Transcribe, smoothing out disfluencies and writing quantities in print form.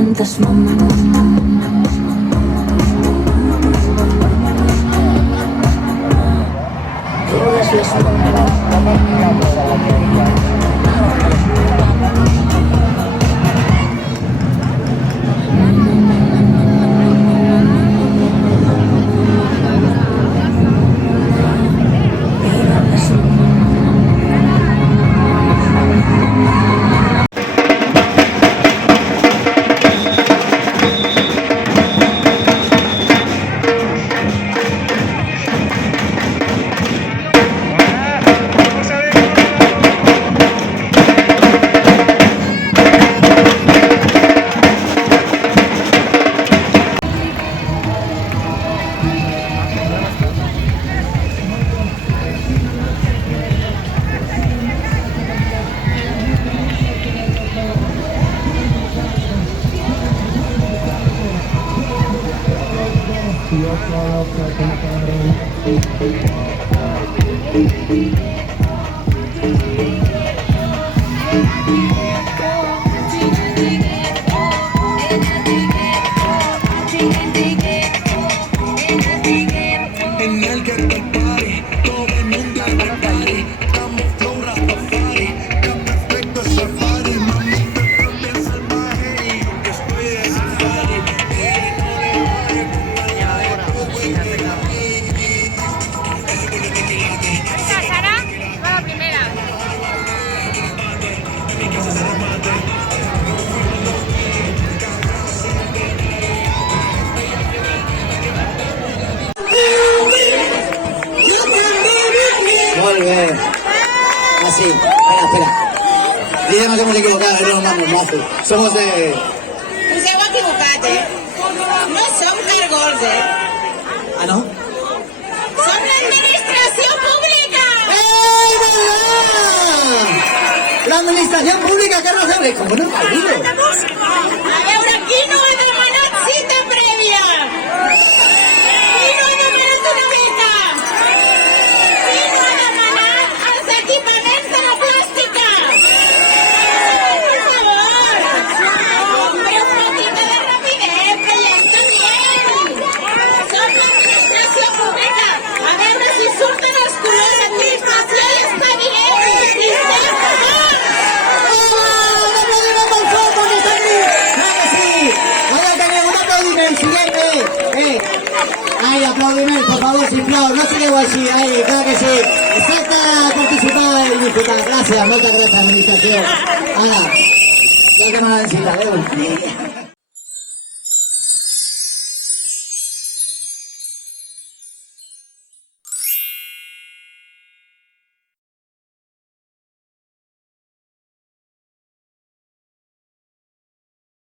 tantas mamás. Todas las En el que te pare, todo el mundo al party. Estamos flow Rastafari, que perfecto es safari. Mami, te estás bien salvaje y yo que estoy de safari. No le bajes con la todo en el aire. Venga, Sara, va la primera. Mi casa se remate. Muy bien. Así. Espera. Dice, nos hemos equivocado, no nos vamos, mazo. Somos de... Us heu equivocat, No som cargols, Ah, no? Som l'administració pública! La administración pública, Carlos Ebre, como no ha habido. A veure, qui no ha demanat cita prèvia? Qui no ha demanat una beca? Qui no ha demanat els equipaments de la plàstica? Per favor! Hombre, un poquito de rapidez, que ja està bien! Som l'administració pública! A veure si surten els colors d'administració i està bien! I estem Ay, aplaudiment, por favor, sisplau, no sigueu així, claro que sí. Exacte, participar i disfrutar. Gràcies, moltes gràcies, administració. Ara, ja que m'ha necessitat, adéu.